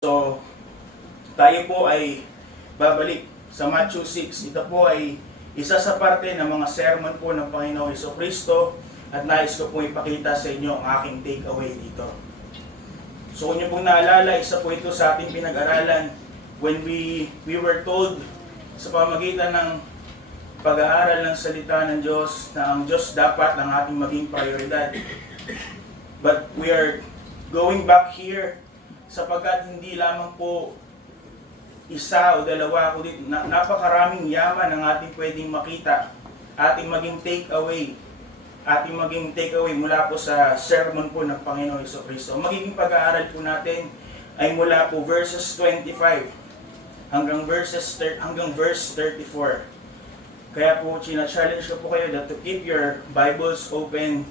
So, tayo po ay babalik sa Matthew 6. Ito po ay isa sa parte ng mga sermon po ng Panginoong Jesucristo at nais ko po ipakita sa inyo ang aking takeaway dito. So, kung niyo pong naalala, isa po ito sa ating pinag-aralan when we were told sa pamagitan ng pag-aaral ng salita ng Diyos na ang Diyos dapat ang ating maging prioridad. But we are going back here sapagkat hindi lamang po isa o dalawa, kundi napakaraming yaman ang ating pwedeng makita, ating maging takeaway mula po sa sermon po ng Panginoong Jesucristo. Ang magiging pag-aaral po natin ay mula po verses 25 hanggang verse 34. Kaya po, challenge ko po kayo to keep your Bibles open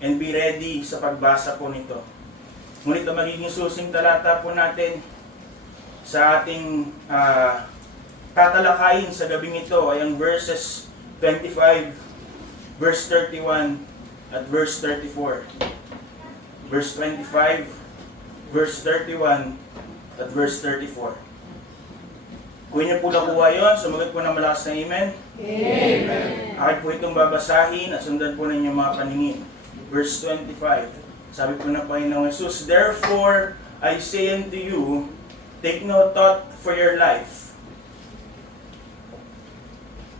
and be ready sa pagbasa po nito. Ngunit ang magiging susing talata po natin sa ating tatalakayin sa gabing ito ay ang verses 25, verse 31, at verse 34. Verse 25, verse 31, at verse 34. Kung inyo po nakuha yun, sumagot po ng malakas na amen. Amen. Akin po itong babasahin at sundan po ninyo mga paningin. Verse 25. Sabi po ng Panginoong Jesus, "Therefore, I say unto you, take no thought for your life,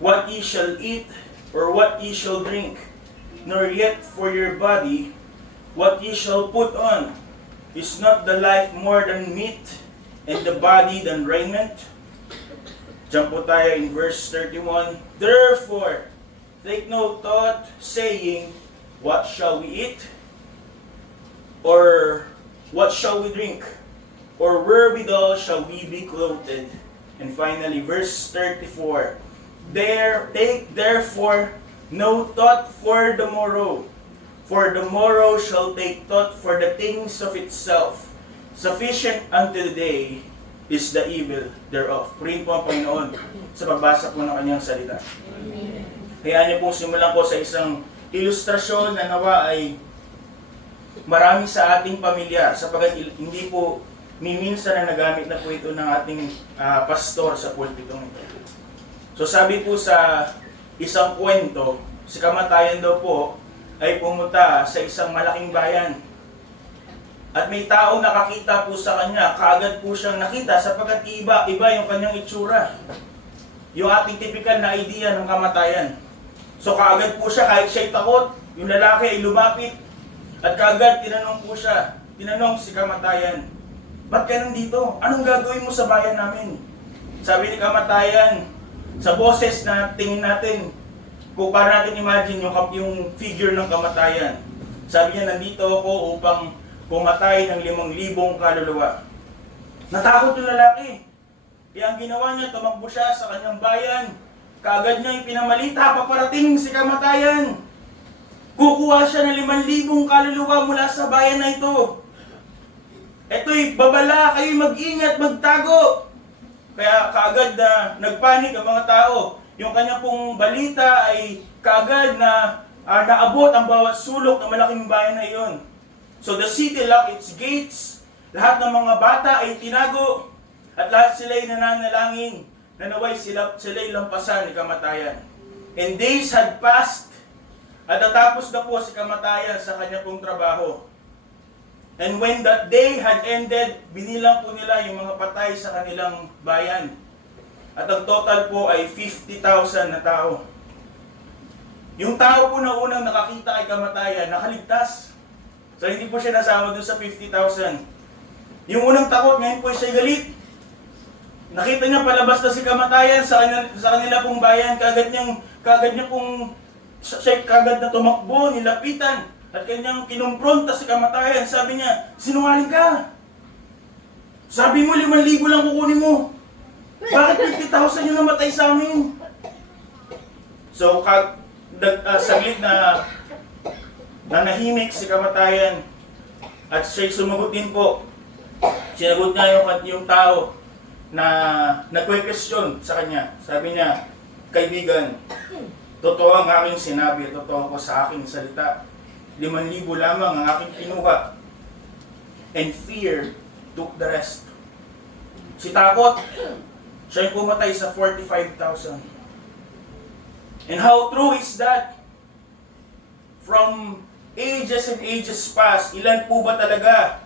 what ye shall eat, or what ye shall drink, nor yet for your body, what ye shall put on. Is not the life more than meat, and the body than raiment?" Diyan po tayo in verse 31. "Therefore, take no thought, saying, what shall we eat? Or what shall we drink? Or wherewithal shall we be clothed?" And finally, verse 34. "Take therefore no thought for the morrow, for the morrow shall take thought for the things of itself. Sufficient unto the day is the evil thereof." Purihin po ang Panginoon sa pagbasa po ng kanyang salita. Amen. Kaya niyo pong simulan ko sa isang ilustrasyon na nawa ay marami sa ating pamilya, sapagkat hindi po minsan na nagamit na po ito ng ating pastor sa pulpitong ito. So sabi po sa isang kwento, si kamatayan daw po ay pumunta sa isang malaking bayan. At may tao nakakita po sa kanya, kaagad po siyang nakita sapagkat iba yung kanyang itsura. Yung ating typical na idea ng kamatayan. So kaagad po siya, kahit siya'y takot, yung lalaki ay lumapit. At kaagad tinanong po siya, tinanong si kamatayan, "Ba't ka nandito? Anong gagawin mo sa bayan namin?" Sabi ni kamatayan, sa boses na tingin natin, kung para natin imagine yung figure ng kamatayan. Sabi niya, "Nandito ako upang pumatay ng 5,000 kaluluwa." Natakot yung lalaki. Kaya ang ginawa niya, tumakbo siya sa kanyang bayan. Kaagad niya yung pinamalita, paparating si kamatayan. Kukuha siya ng 5,000 kaluluwa mula sa bayan na ito. Ito'y babala, kayo'y mag-ingat, magtago. Kaya kaagad na nagpanik ang mga tao. Yung kanya pong balita ay kaagad na naabot ang bawat sulok ng malaking bayan na iyon. So the city locked its gates. Lahat ng mga bata ay tinago. At lahat sila'y nananalangin na naway sila'y lampasan ni kamatayan. And days had passed. At natapos na po si kamatayan sa kanya pong trabaho. And when that day had ended, binilang po nila yung mga patay sa kanilang bayan. At ang total po ay 50,000 na tao. Yung tao po na unang nakakita kay kamatayan, nakaligtas. So hindi po siya nasama dun sa 50,000. Yung unang takot, ngayon po siya galit. Nakita niya palabas na si kamatayan sa kanila pong bayan, kagad niya pong siya kagad na tumakbo, nilapitan, at kanyang kinumpronta si kamatayan. Sabi niya, "Sinungaling ka! Sabi mo 5,000 lang kukunin mo. Bakit 50,000 yung namatay sa amin?" So, saglit na nanahimik si kamatayan, at siya'y sumagot din po. Sinagot niya yung tao na nagwe-question sa kanya. Sabi niya, "Kaibigan, totoo ang aking sinabi, totoo ko sa aking salita. 5,000 lamang ang aking kinuha. And fear took the rest." Si takot, siya yung pumatay sa 45,000. And how true is that? From ages and ages past, ilan po ba talaga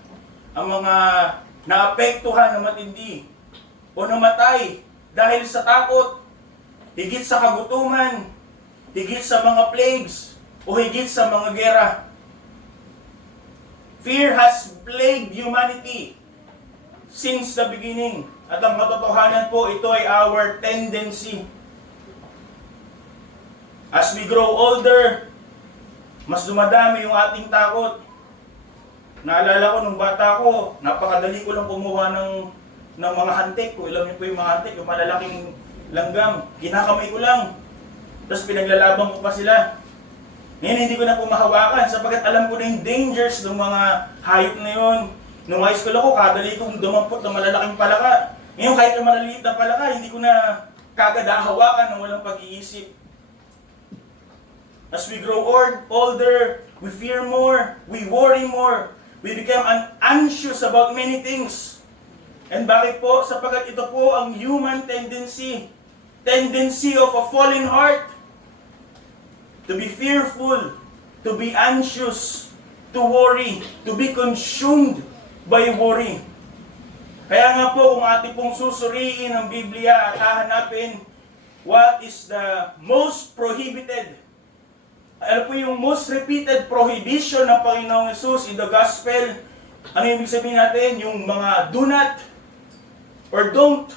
ang mga naapektuhan na matindi o namatay dahil sa takot, higit sa kagutuman, higit sa mga plagues, o higit sa mga gera. Fear has plagued humanity since the beginning. At ang katotohanan po, ito ay our tendency. As we grow older, mas dumadami yung ating takot. Naalala ko nung bata ko, napakadali ko lang kumuha ng mga hantik. Kung alam niyo po yung mga hantik, yung malalaking langgam, kinakamay ko lang. Tapos pinaglalaban ko pa sila. Ngayon hindi ko na po mahawakan sapagkat alam ko na yung dangers ng mga hayop na yun. Nung high school ako, kadali kong dumampot ng malalaking palaka. Ngayon kahit yung malaliit na palaka, hindi ko na kagad hahawakan ng walang pag-iisip. As we grow older, we fear more, we worry more, we become anxious about many things. And bakit po? Sapagkat ito po ang human tendency of a fallen heart. To be fearful, to be anxious, to worry, to be consumed by worry. Kaya nga po, kung ating pong susuriin ang Biblia at hahanapin what is the most prohibited, ano po yung most repeated prohibition ng Panginoong Hesus in the Gospel, ano yung ibig sabihin natin? Yung mga do not or don't,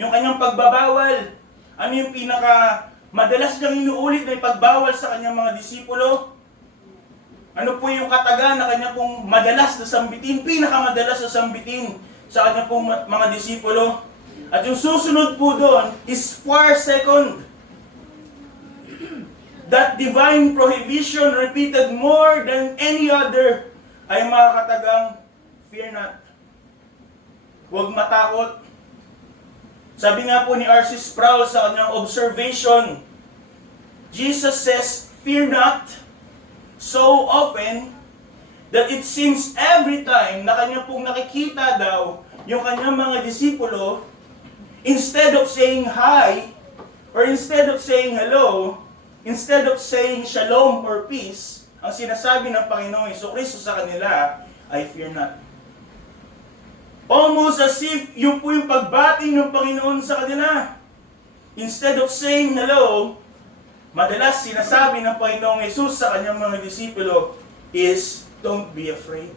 yung kanyang pagbabawal, ano yung pinaka madalas niyang inuulit na ipagbawal sa kanyang mga disipulo? Ano po yung kataga na kanya pong madalas na sambitin, pinakamadalas na sambitin sa kanya pong mga disipulo? At yung susunod po doon is far second. That divine prohibition repeated more than any other ay mga katagang fear not. Huwag matakot. Sabi nga po ni R.C. Sproul sa kanyang observation, Jesus says, fear not, so often that it seems every time na kanya pong nakikita daw yung kanyang mga disipulo, instead of saying hi, or instead of saying hello, instead of saying shalom or peace, ang sinasabi ng Panginoong Jesucristo sa kanila ay fear not. Almost as if yun po yung pagbati ng Panginoon sa kanila. Instead of saying hello, madalas sinasabi ng Panginoong Jesus sa kanyang mga disipulo is, don't be afraid.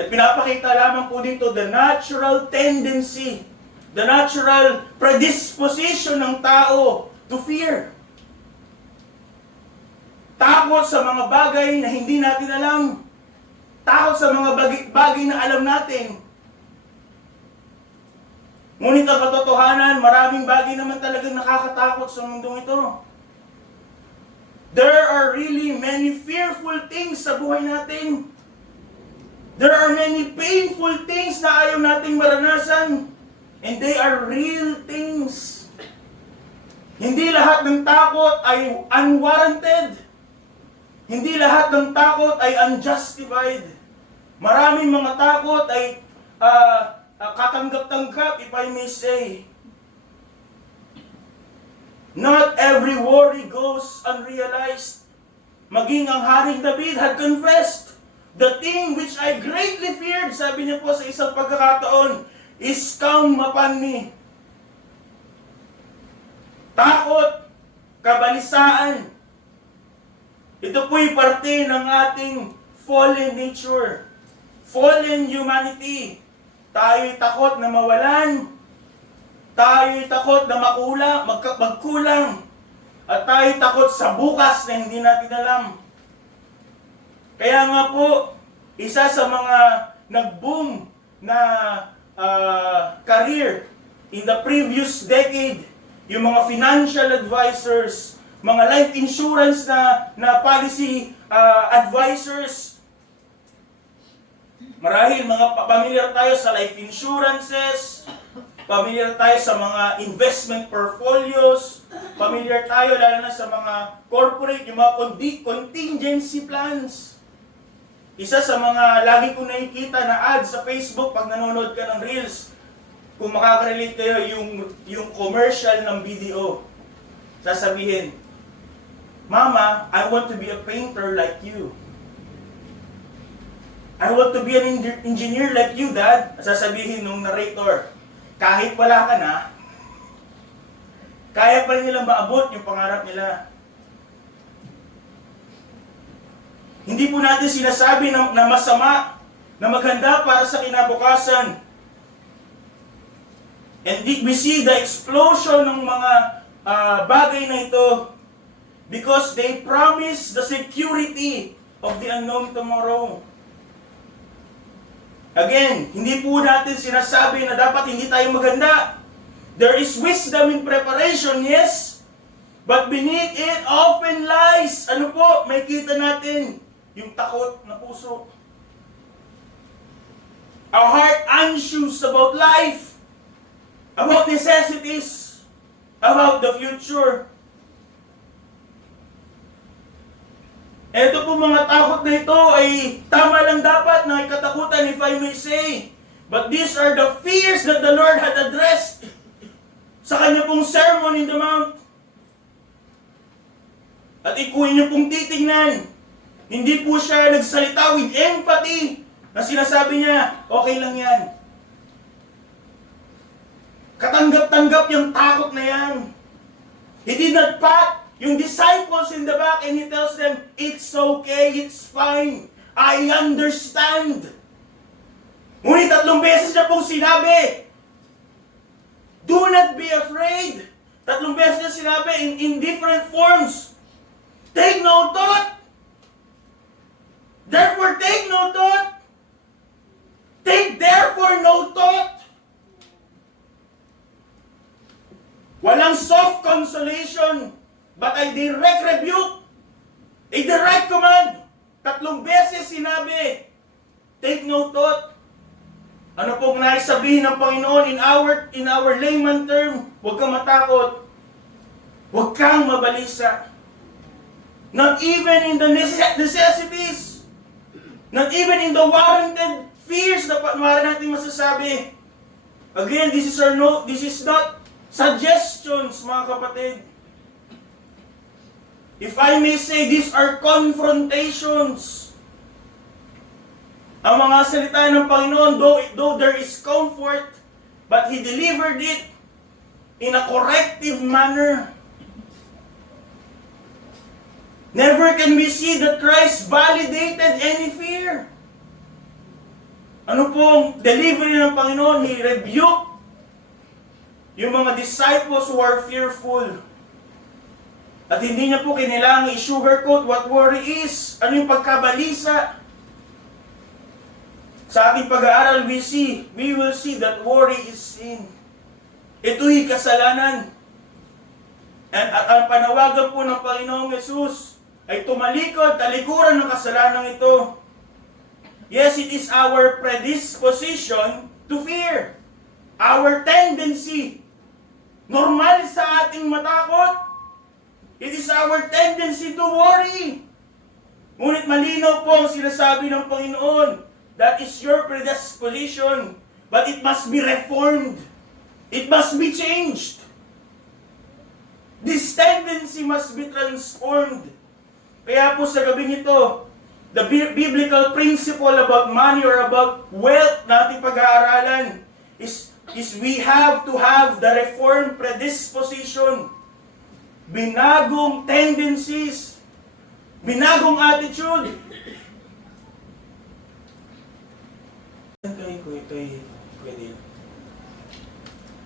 At pinapakita lamang po dito the natural tendency, the natural predisposition ng tao to fear. Takot sa mga bagay na hindi natin alam. Takot sa mga bagay na alam natin. Ngunit ang katotohanan, maraming bagay naman talagang nakakatakot sa mundong ito. There are really many fearful things sa buhay natin. There are many painful things na ayaw nating maranasan. And they are real things. Hindi lahat ng takot ay unwarranted. Hindi lahat ng takot ay unjustified. Maraming mga takot ay katanggap-tanggap, if I may say. Not every worry goes unrealized. Maging ang Haring David had confessed, the thing which I greatly feared, sabi niya po sa isang pagkakataon, is come upon me. Takot, kabalisaan. Ito po'y parte ng ating fallen nature, fallen humanity. Tayo'y takot na mawalan, tayo'y takot na magkulang, at tayo'y takot sa bukas na hindi natin alam. Kaya nga po, isa sa mga nag-boom na career in the previous decade, yung mga financial advisors, mga life insurance na policy advisors. Marahil mga familiar tayo sa life insurances, familiar tayo sa mga investment portfolios, familiar tayo lalo na sa mga corporate, yung mga contingency plans. Isa sa mga lagi kong nakikita na ad sa Facebook pag nanonood ka ng Reels, kung makaka-relate kayo, yung commercial ng BDO. Sasabihin, Mama, I want to be a painter like you. I want to be an engineer like you, Dad. Sasabihin nung narrator, kahit wala ka na, kaya pa nilang maabot yung pangarap nila. Hindi po natin sinasabi na masama, na maghanda para sa kinabukasan. And we see the explosion ng mga bagay na ito because they promise the security of the unknown tomorrow. Again, hindi po natin sinasabi na dapat hindi tayo maganda. There is wisdom in preparation, yes. But beneath it often lies. Ano po? May kita natin. Yung takot na puso. Our heart anxious about life. About necessities. About the future. Ito po mga takot na ito ay tama lang dapat na katakutan, if I may say. But these are the fears that the Lord had addressed sa kanya pong sermon in the mount. At ikuin niyo pong titingnan, hindi po siya nagsalita with empathy na sinasabi niya, okay lang yan. Katanggap-tanggap yung takot na yan. He did not pat yung disciples in the back and he tells them, it's okay, it's fine, I understand. Ngunit 3 beses niya pong sinabi, do not be afraid. 3 beses niya sinabi in different forms. Take no thought. Therefore take no thought. Take therefore no thought. Walang soft consolation, but a direct rebuke, a direct command. 3 beses sinabi, take no thought. Ano pong nais sabihin ng Panginoon in our layman term? Huwag kang matakot. Huwag kang mabalisa. Not even in the necessities. Not even in the warranted fears na maaari natin masasabi. Again, this is not suggestions, mga kapatid. If I may say, these are confrontations. Ang mga salita ng Panginoon, though there is comfort, but He delivered it in a corrective manner. Never can we see that Christ validated any fear. Ano pong delivery ng Panginoon? He rebuked yung mga disciples who are fearful. At hindi niya po kinailangan i-sugarcoat what worry is. Ano yung pagkabalisa? Sa ating pag-aaral, we will see that worry is sin. Ito'y kasalanan. At ang panawagan po ng Panginoong Yesus ay tumalikod, talikuran ng kasalanan ito. Yes, it is our predisposition to fear. Our tendency. Normal sa ating matakot. It is our tendency to worry. Ngunit malinaw po ang sinasabi ng Panginoon. That is your predisposition. But it must be reformed. It must be changed. This tendency must be transformed. Kaya po sa gabing ito, the biblical principle about money or about wealth na ating pag-aaralan is we have to have the reformed predisposition. Binagong tendencies. Binagong attitude.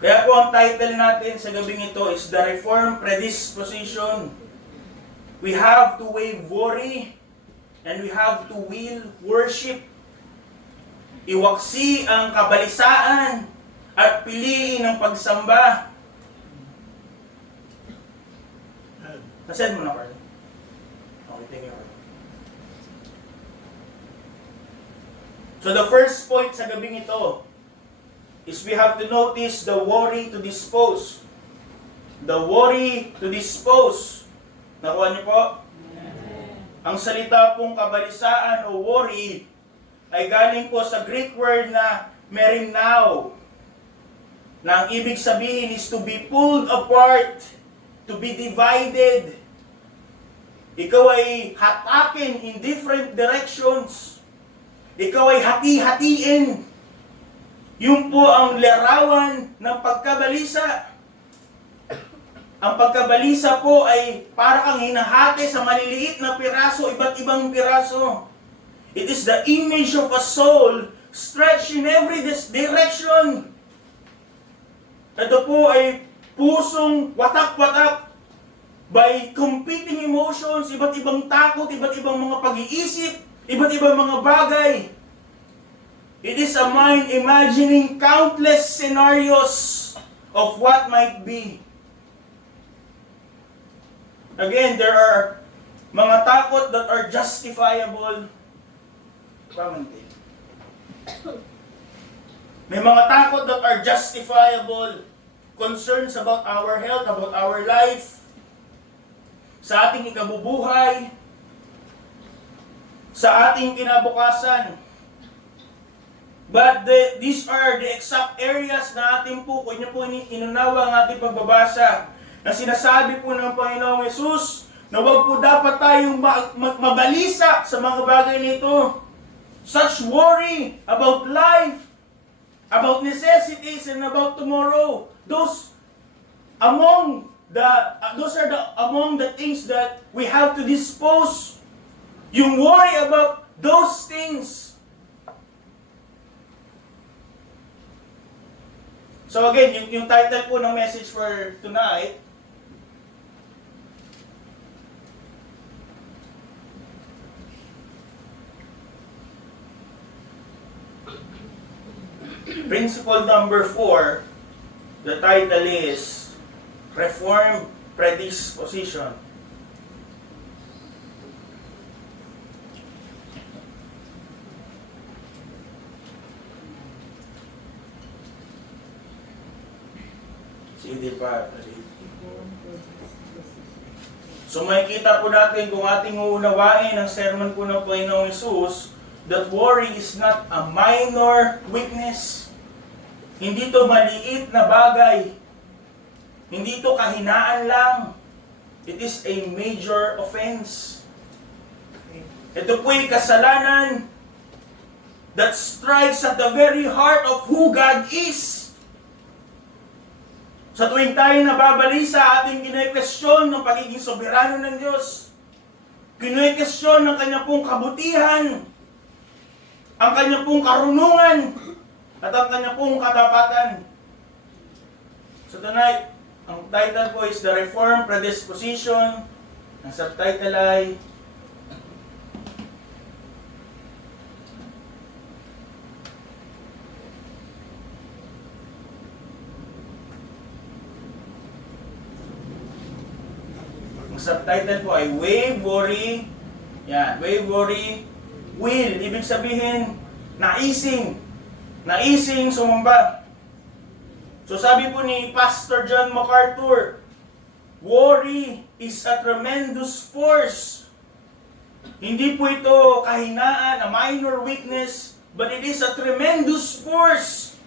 Kaya po ang title natin sa gabing ito is The Reformed Predisposition. We have to waive worry and we have to will worship. Iwaksi ang kabalisaan at piliin ang pagsamba. Nasend mo na, Carl. Okay, thank you. So the first point sa gabing ito is we have to notice the worry to dispose. The worry to dispose. Nakuha niyo po? Ang salita pong kabalisaan o worry ay galing po sa Greek word na merinao, na ang ibig sabihin is to be pulled apart, to be divided. Ikaw ay hatakin in different directions. Ikaw ay hati-hatiin. Yun po ang larawan ng pagkabalisa. Ang pagkabalisa po ay para kang hinahati sa maliliit na piraso, iba't ibang piraso. It is the image of a soul stretched in every direction. Ito po ay pusong watak-watak by competing emotions, iba't ibang takot, iba't ibang mga pag-iisip, iba't ibang mga bagay. It is a mind imagining countless scenarios of what might be. Again, there are mga takot that are justifiable. May mga takot that are justifiable. Concerns about our health, about our life, sa ating ikabubuhay, sa ating kinabukasan. But these are the exact areas na ating po, kung niyo po inunawa ang ating pagbabasa, na sinasabi po ng Panginoong Yesus na huwag po dapat tayong mabalisa sa mga bagay nito. Such worry about life, about necessities, and about tomorrow. Those are among the things that we have to dispose. Yung worry about those things. So again, yung title po ng message for tonight, Principle number 4, the title is Reform Predisposition. Hindi pa. So makikita po natin kung ating uunawain ang sermon po ng Panginoong Yesus, that worry is not a minor weakness. Hindi to maliit na bagay. Hindi to kahinaan lang. It is a major offense. Ito po'y kasalanan that strikes at the very heart of who God is. Sa tuwing tayo nababalisa, ating kine-question ng pagiging soberano ng Diyos. Kine-question ng kanya pong kabutihan, ang kanya pong karunungan, at ang kanya pong katapatan. So tonight, ang title po is The Reform Predisposition. Ang subtitle ay Wave Worry. Yan, Wave Worry Will. Ibig sabihin, naising sumamba. So sabi po ni Pastor John MacArthur, worry is a tremendous force. Hindi po ito kahinaan, a minor weakness, but it is a tremendous force.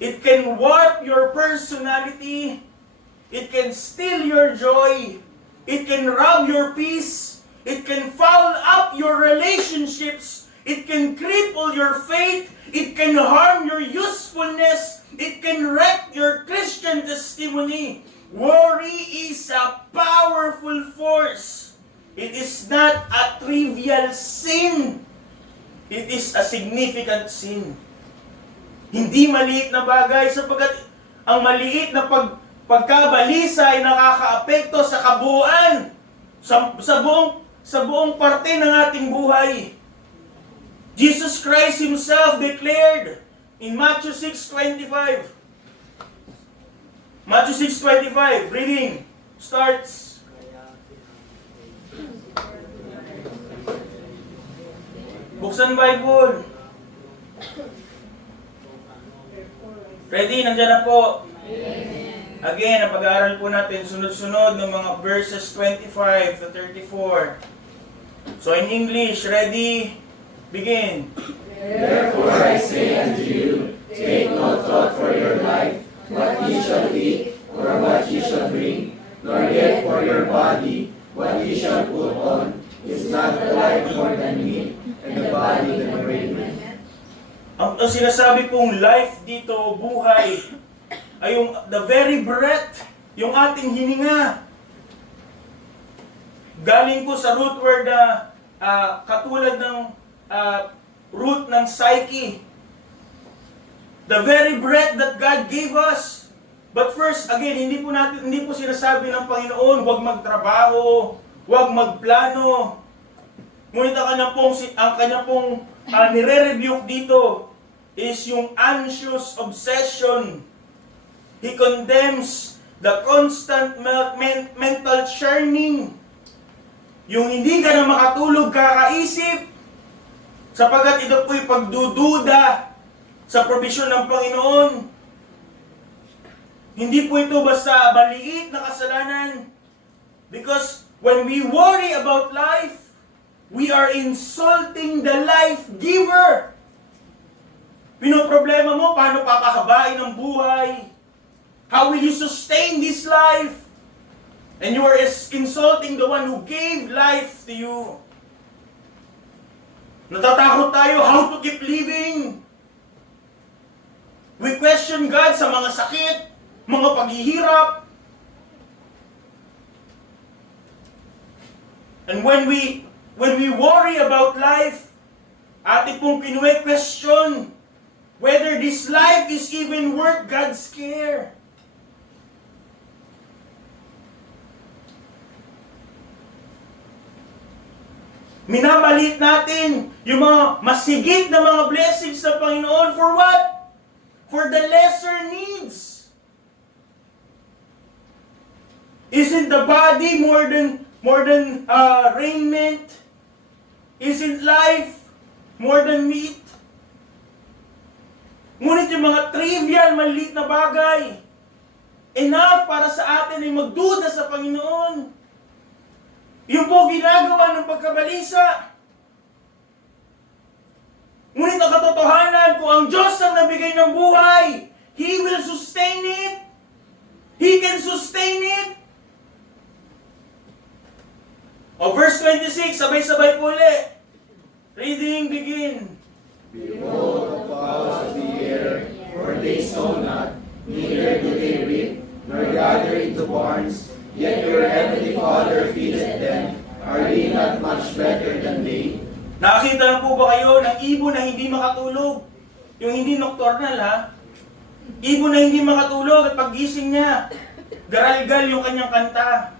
It can warp your personality. It can steal your joy. It can rob your peace. It can foul up your relationships. It can cripple your faith. It can harm your usefulness. It can wreck your Christian testimony. Worry is a powerful force. It is not a trivial sin. It is a significant sin. Hindi maliit na bagay sapagkat ang maliit na pagkabalisa ay nakakaapekto sa kabuuan, sa buong parte ng ating buhay. Jesus Christ Himself declared in Matthew 6:25. Matthew 6:25, reading starts. Buksan Bible. Ready? Nandiyan na po. Again, ang pag-aaral po natin sunod-sunod ng mga verses 25 to 34. So in English, ready? Begin. Therefore I say unto you, take no thought for your life, what ye shall eat, or what ye shall drink, nor yet for your body, what ye shall put on. Is not the life more than meat, and the body than raiment? Ang sinasabi pong life dito, buhay, ay yung the very breath, yung ating hininga. Galing ko sa root word na katulad ng root ng psyche. The very breath that God gave us. But first, again, hindi po sinasabi ng Panginoon, huwag magtrabaho, huwag magplano. Ngunit ang kanya pong nire-rebuke dito is yung anxious obsession. He condemns the constant mental churning. Yung hindi ka na makatulog kakaisip, sapagkat ito po'y pagdududa sa probisyon ng Panginoon. Hindi po ito basta maliit na kasalanan. Because when we worry about life, we are insulting the life giver. Pinoproblema mo, paano papahabain ang buhay? How will you sustain this life? And you are insulting the one who gave life to you. Natatakot tayo how to keep living. We question God sa mga sakit, mga paghihirap. And when we worry about life, ating pong question whether this life is even worth God's care. Minamalit natin yung mga masigit na mga blessings sa Panginoon for what? For the lesser needs. Isn't the body more than raiment? Isn't life more than meat? Ngunit yung mga trivial, maliit na bagay, enough para sa atin ay magduda sa Panginoon. Yung po ginagawa ng pagkabalisa. Ngunit ang katotohanan, kung ang Diyos ang nabigay ng buhay, He will sustain it. He can sustain it. O verse 26, sabay-sabay po ulit. Reading, begin. Behold the fowls of the air, for they sow not, neither do they reap, nor gather into barns, yet your heavenly Father feedeth them. Are ye not much better than they? Nakakita na po ba kayo ng ibon na hindi makatulog? Yung hindi nocturnal ha? Ibon na hindi makatulog at paggising niya, garalgal yung kanyang kanta.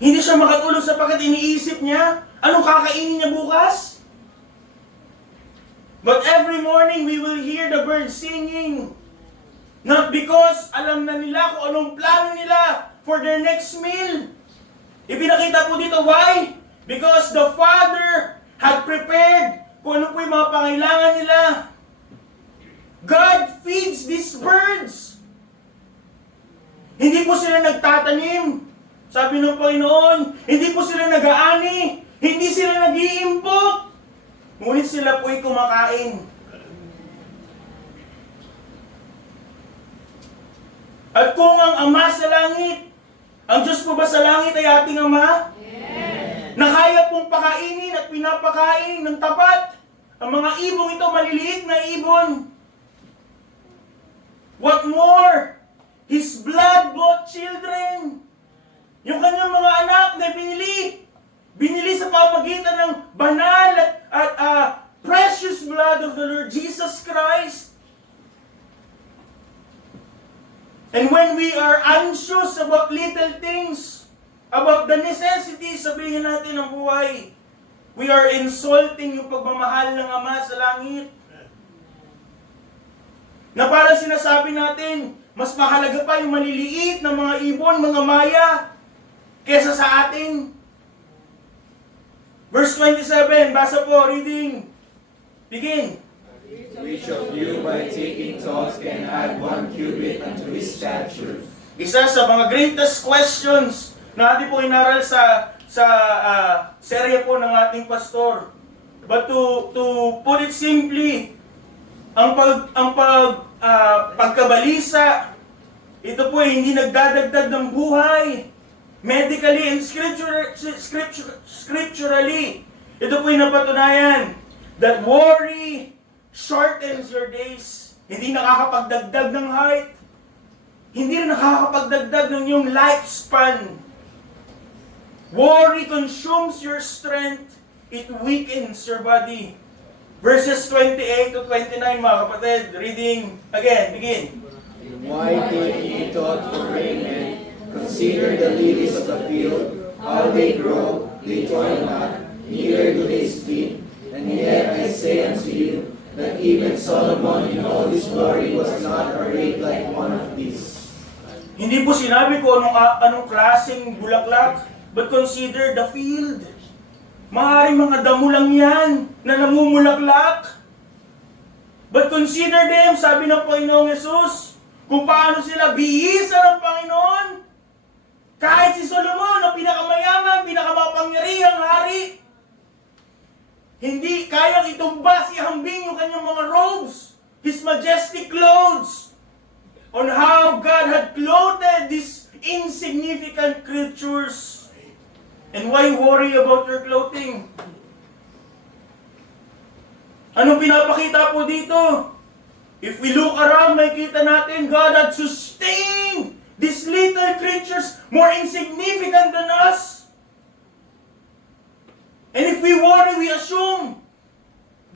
Hindi siya makatulog sapagkat iniisip niya, anong kakainin niya bukas? But every morning we will hear the birds singing. Not because alam na nila kung anong plano nila for their next meal. Ipinakita po dito, why? Because the Father had prepared kung ano po yung mga pangailangan nila. God feeds these birds. Hindi po sila nagtatanim. Sabi ng Panginoon, hindi po sila nag-aani. Hindi sila nag-iimpok. Ngunit sila po'y kumakain. At kung ang Ama sa langit, ang Diyos po ba sa langit ay ating Ama? Yes. Na kaya pong pakainin at pinapakain ng tapat ang mga ibong ito, maliliit na ibon. What more? His blood bought children. Yung kanyang mga anak na binili sa pamagitan ng banal at precious blood of the Lord Jesus Christ. And when we are anxious about little things, about the necessities, sabihin natin ng buhay, we are insulting yung pagmamahal ng Ama sa langit. Na para sinasabi natin, mas mahalaga pa yung maliliit na mga ibon, mga maya, kesa sa atin. Verse 27, basa po, reading. Begin. Which of you by taking thought can add 1 cubit unto his stature? Isa sa mga greatest questions na ating po inaral sa sa serye po ng ating pastor. But to put it simply, pagkabalisa, ito po ay hindi nagdadagdag ng buhay. Medically and scripturally, ito po ay napatunayan that worry shortens your days. Hindi nakakapagdagdag ng height. Hindi rin nakakapagdagdag ng iyong lifespan. Worry consumes your strength. It weakens your body. Verses 28 to 29, mga kapatid. Reading again. Begin. Why take ye thought for raiment? Consider the lilies of the field, how they grow, they toil not, neither do they spin. And yet I say unto you, that even Solomon in all his glory was not arrayed like one of these. Hindi po sinabi ko anong klaseng bulaklak, but consider the field. Maaaring mga damo lang yan na namumulaklak. But consider them, sabi ng Panginoong Yesus, kung paano sila bihisa ng Panginoon. Kahit si Solomon, ang pinakamayaman, pinakamakapangyarihang hari, hindi kayang itumbas, ihambing yung kanyang mga robes, his majestic clothes, on how God had clothed these insignificant creatures. And why worry about your clothing? Anong pinapakita po dito? If we look around, makita natin God had sustained these little creatures more insignificant than us. And if we worry, we assume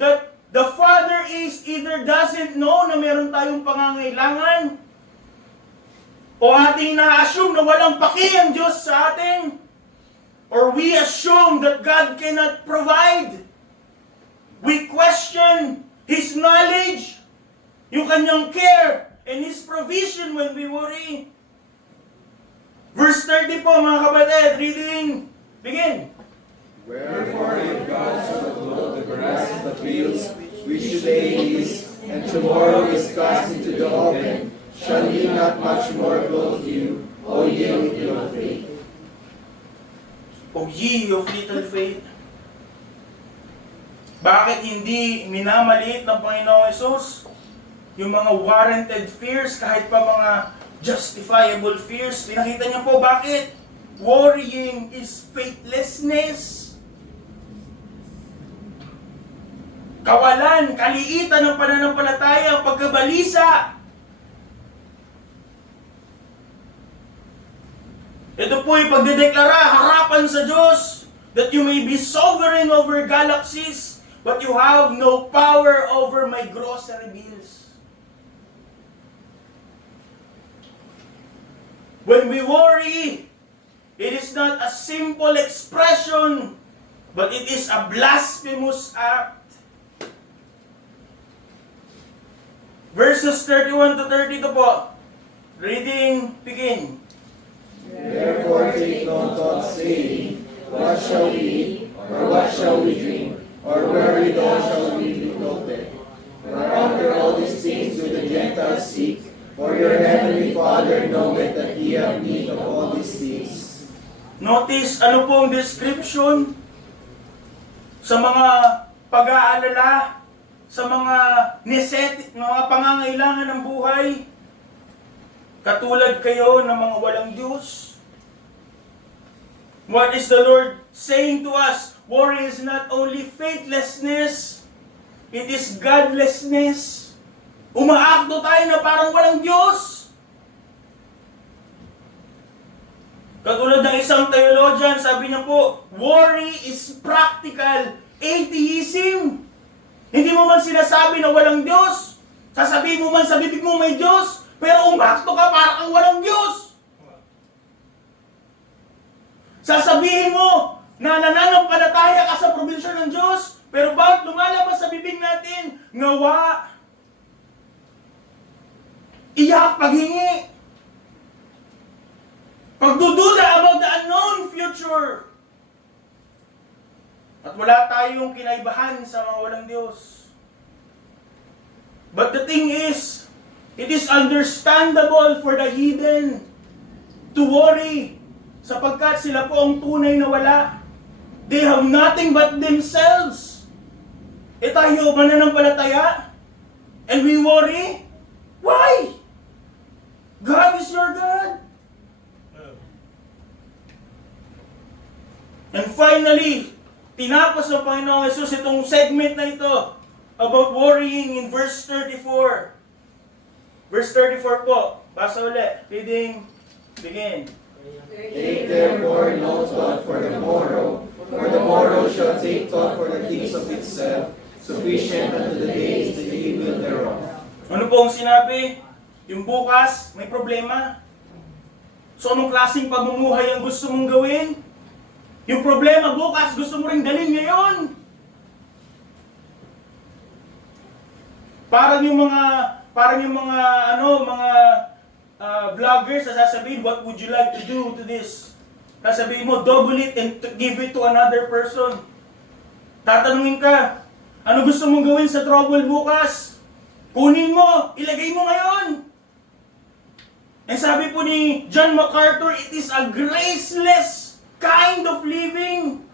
that the Father is either doesn't know na meron tayong pangangailangan, o ating na-assume na walang paki ang Diyos sa atin, or we assume that God cannot provide. We question His knowledge, yung kanyang care, and His provision when we worry. Verse 30 po, mga kapatid, reading, begin. Wherefore, if God so clothe the grass of the fields, which today is, and tomorrow is cast into the oven, shall He not much more clothe you, O ye of little faith? O ye of little faith. Bakit hindi minamaliit ng Panginoong Yesus yung mga warranted fears, kahit pa mga justifiable fears? Pinakita niyo po bakit? Worrying is faithlessness. Kawalan, kaliitan ng pananampalataya, pagkabalisa. Ito po yung pagdedeklara harapan sa Diyos that you may be sovereign over galaxies, but you have no power over my grocery bills. When we worry, it is not a simple expression, but it is a blasphemous act. Verses 31 to 32 po. Reading, begin. Therefore take no thought, saying, What shall we eat, or what shall we drink, or wherewithal shall we be clothed? For after all these things do the Gentiles seek, for your heavenly Father knoweth that ye have need of all these things. Notice ano pong description sa mga pag-aalala, sa mga mga pangangailangan ng buhay. Katulad kayo ng mga walang Diyos. What is the Lord saying to us? Worry is not only faithlessness, it is godlessness. Umaakto tayo na parang walang Diyos. Katulad ng isang theologian, sabi niya po, worry is practical atheism. Hindi mo man sinasabi na walang Diyos. Sasabihin mo man sa bibig mo may Diyos, pero umakto ka para kang walang Diyos. Sasabihin mo na nananampalataya ka sa probinsya ng Diyos, pero bakit lumalabas sa bibig natin, ngawa, iyak, paghingi, pagdududa about the unknown future. At wala tayong kinaibahan sa mga walang Diyos. But the thing is, it is understandable for the heathen to worry. sapagkat sila po ang tunay na wala. They have nothing but themselves. E tayo, mananampalataya? And we worry? Why? God is your God. And finally, tinapos ng Panginoong Jesus itong segment na ito about worrying in verse 34. Verse 34 po. Basa ulit. Reading. Begin. Take therefore no thought for the morrow shall take thought for the things of itself. Sufficient unto the day is the evil thereof. Ano po ang sinabi? Yung bukas, may problema. So anong klaseng pamumuhay ang gusto mong gawin? Yung problema bukas, gusto mo rin dalhin ngayon. Parang yung mga vloggers na sasabihin, what would you like to do to this? Sasabihin mo, double it and give it to another person. Tatanungin ka, ano gusto mong gawin sa trouble bukas? Kunin mo, ilagay mo ngayon. And sabi po ni John MacArthur, it is a graceless kind of living.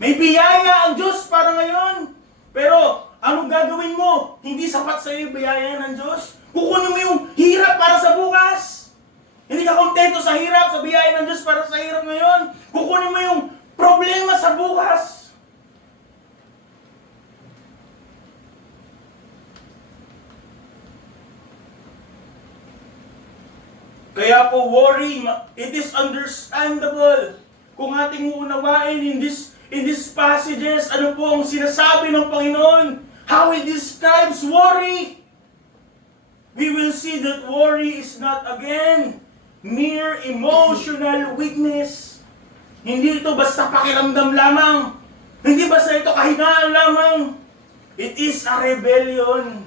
May biyaya ang Diyos para ngayon. Pero, anong gagawin mo? Hindi sapat sa iyo yung biyaya ng Diyos. Kukunin mo yung hirap para sa bukas. Hindi ka kontento sa hirap, sa biyaya ng Diyos para sa hirap ngayon. Kukunin mo yung problema sa bukas. Kaya po worry, it is understandable. Kung ating uunawain in these passages, ano po ang sinasabi ng Panginoon, how He describes worry. We will see that worry is not again mere emotional weakness. Hindi ito basta pakiramdam lamang. Hindi basta ito kahinaan lamang. It is a rebellion.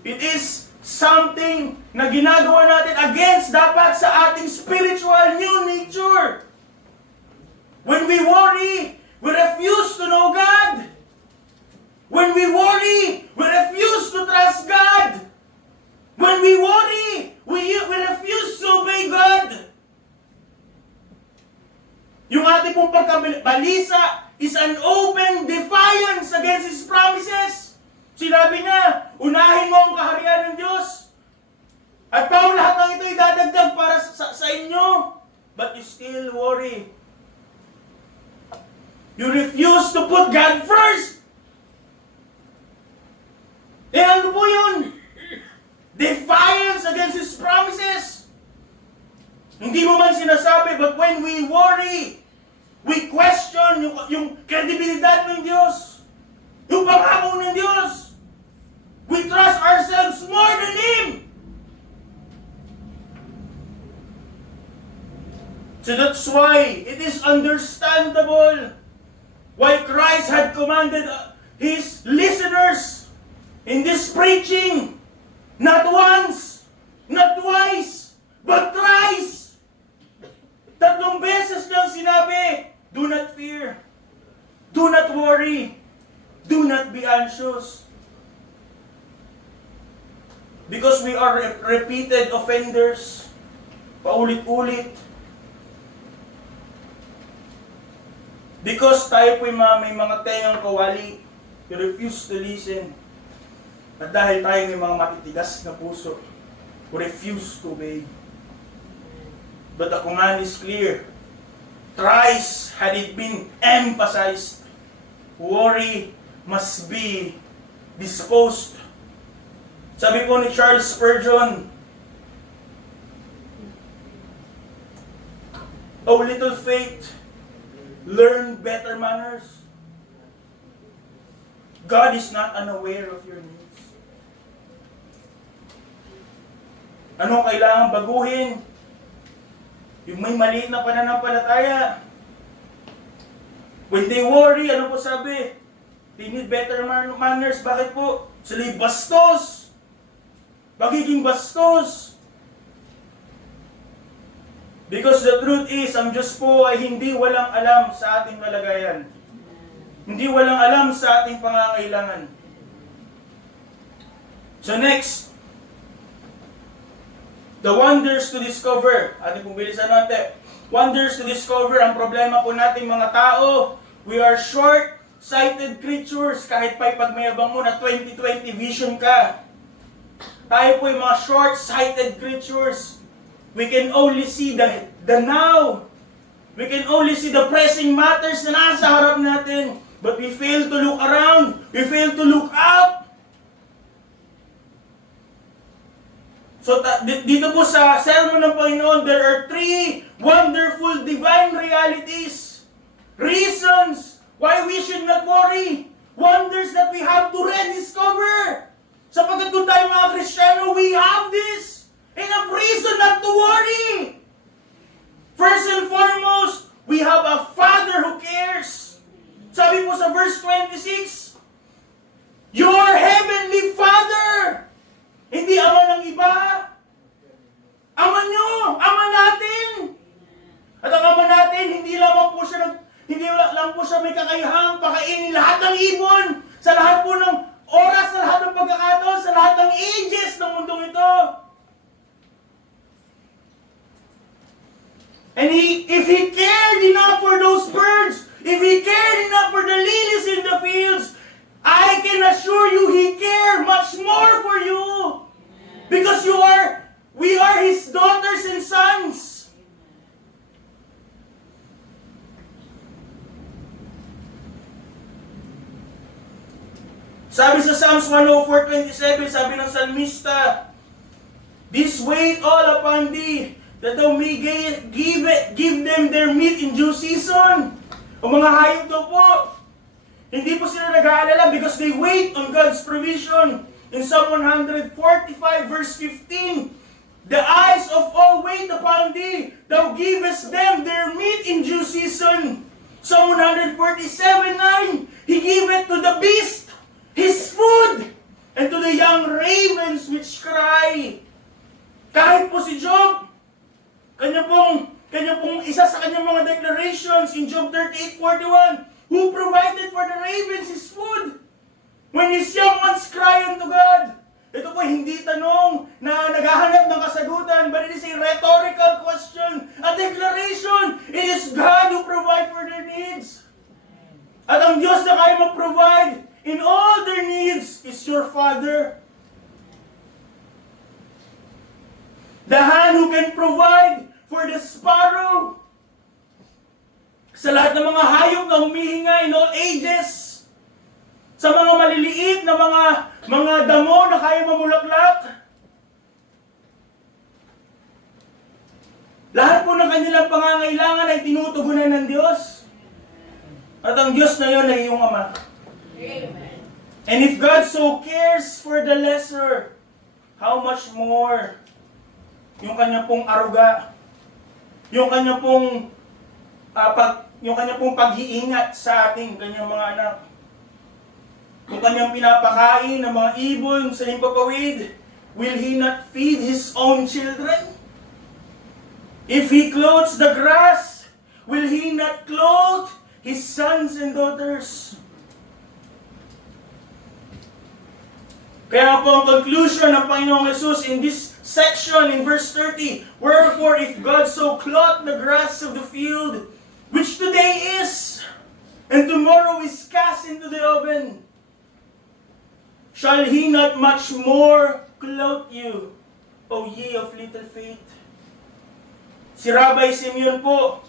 It is something na ginagawa natin against dapat sa ating spiritual new nature. When we worry, we refuse to know God. When we worry, we refuse to trust God. When we worry, we refuse to obey God. Yung ating pong pagkabalisa is an open defiance against His promises. Sinabi niya, unahin mo ang kaharian ng Diyos. At pang lahat ng ito idadagdag para sa inyo. But you still worry. You refuse to put God first. Eh ano po yun? Defiance against His promises. Hindi mo man sinasabi, but when we worry, we question yung kredibilidad ng Diyos. Yung pangako ng Diyos. We trust ourselves more than Him. So that's why it is understandable why Christ had commanded His listeners in this preaching, not once, not twice, but thrice. Tatlong beses niyang sinabi, do not fear, do not worry, do not be anxious. Because we are repeated offenders, paulit-ulit. Because tayo po'y may mga tengang kawali, we refuse to listen. At dahil tayo may mga matitigas na puso, we refuse to obey. But the command is clear. Thrice had it been emphasized, worry must be disposed. Sabi po ni Charles Spurgeon, "O little faith, learn better manners. God is not unaware of your needs." Anong kailangan baguhin? Yung may maliit na pananampalataya. When they worry, ano po sabi? They need better manners. Bakit po? Sila'y bastos. Magiging bastos. Because the truth is, ang Diyos po ay hindi walang alam sa ating kalagayan. Hindi walang alam sa ating pangangailangan. So next, The wonders to discover. Ating pong bilisan natin. Wonders to discover. Ang problema po nating mga tao, we are short-sighted creatures. Kahit pa'y pagmayabang mo na 20/20 vision ka. Tayo po yung mga short-sighted creatures. We can only see the now. We can only see the pressing matters na nasa harap natin. But we fail to look around. We fail to look up. So dito po sa sermon ng Panginoon, there are 3 wonderful divine realities. Reasons why we should not worry. Wonders that we have to rediscover. Sapagkat kung tayo mga Kristiyano, we have this. Enough reason not to worry. First and foremost, we have a Father who cares. Sabi po sa verse 26, Your Heavenly Father. Hindi ama ng iba. Ama nyo, ama natin. At ang ama natin, hindi lang po siya may kakayahang pakainin lahat ng ibon, sa lahat po ng oras, sa lahat ng pagkakataon, sa lahat ng ages ng mundong ito. And if He cared enough for those birds, if He cared enough for the lilies in the fields, I can assure you He cared much more for you. Because we are His daughters and sons. Sabi sa Psalms 104:27, sabi ng salmista, This wait all upon thee, that thou may give them their meat in due season. O mga hayop daw po, hindi po sila nag-aalala because they wait on God's provision. In Psalm 145 verse 15, The eyes of all wait upon thee, thou givest them their meat in due season. Psalm 147:9, He giveth to the beast His food, and to the young ravens which cry. Kahit po si Job, kanya pong isa sa kanyang mga declarations in Job 38:41, who provided for the ravens his food when his young ones cry unto God. Ito po hindi tanong na naghahanap ng kasagutan, but it is a rhetorical question, a declaration. It is God who provides for their needs. At ang Diyos na kaya mag-provide in all their needs is your Father. The hand who can provide for the sparrow. Sa lahat ng mga hayop na humihinga in all ages. Sa mga maliliit na mga damo na kaya mamulaklak. Lahat po ng kanilang pangangailangan ay tinutugunan ng Diyos. At ang Diyos na yun ay iyong Ama. Amen. And if God so cares for the lesser, how much more yung kanya pong aruga, yung kanya pong pag-iingat sa ating kanyang mga anak, yung kanyang pinapakain ng mga ibon sa himpapawid, will He not feed His own children? If He clothes the grass, will He not clothe His sons and daughters? Kaya po ang conclusion ng Panginoong Jesus in this section in verse 30, Wherefore if God so clothe the grass of the field, which today is, and tomorrow is cast into the oven, shall He not much more clothe you, O ye of little faith? Si Rabbi Simeon po,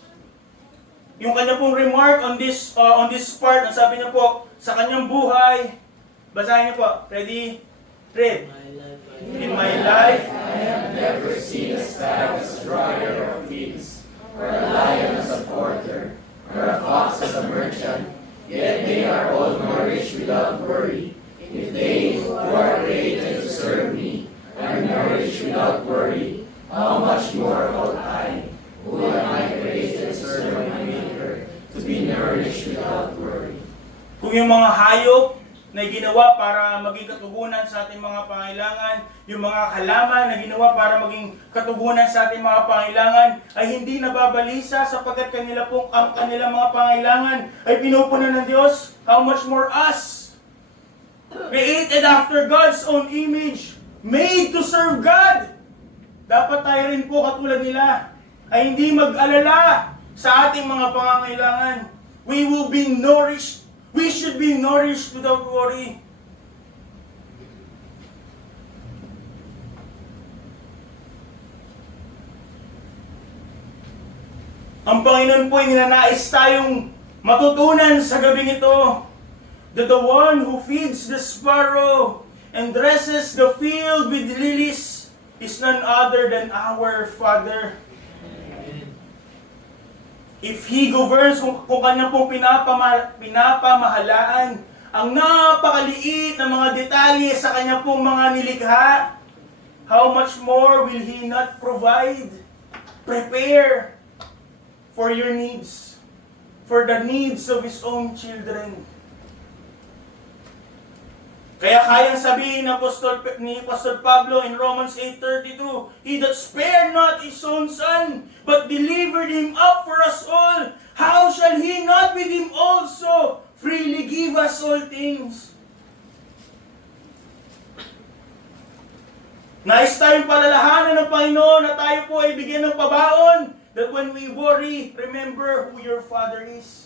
yung kanya pong remark on this part, ang sabi niya po, sa kanyang buhay, basahin niyo po. Ready? Read. In my life, I have never seen a stag as a dryer of fields, or a lion as a porter, or a fox as a merchant, yet they are all nourished without worry. If they who are created to serve me are nourished without worry, how much more ought I, who am I created to serve my Maker, to be nourished without worry? Kung yung mga hayop na ginawa para maging katugunan sa ating mga pangailangan, yung mga halaman na ginawa para maging katugunan sa ating mga pangailangan, ay hindi nababalisa sapagkat ang kanilang mga pangailangan ay pinupunan ng Diyos. How much more us? Created after God's own image, made to serve God. dapat tayo rin po katulad nila ay hindi mag-alala sa ating mga pangangailangan. We will be nourished. We should be nourished without worry. Ang Panginoon po ay ninanais tayong matutunan sa gabing ito that the one who feeds the sparrow and dresses the field with lilies is none other than our Father. If He governs, kung Kanya pong pinapamahalaan ang napakaliit na mga detalye sa Kanya pong mga nilikha, how much more will He not provide, prepare for your needs, for the needs of His own children. Kaya kayang sabihin ni Apostol Pablo in Romans 8:32, He that spared not His own Son, but delivered Him up for us all, how shall He not with Him also freely give us all things? Nais tayong palalahanan ng Panginoon na tayo po ay bigyan ng pabaon, that when we worry, remember who your Father is.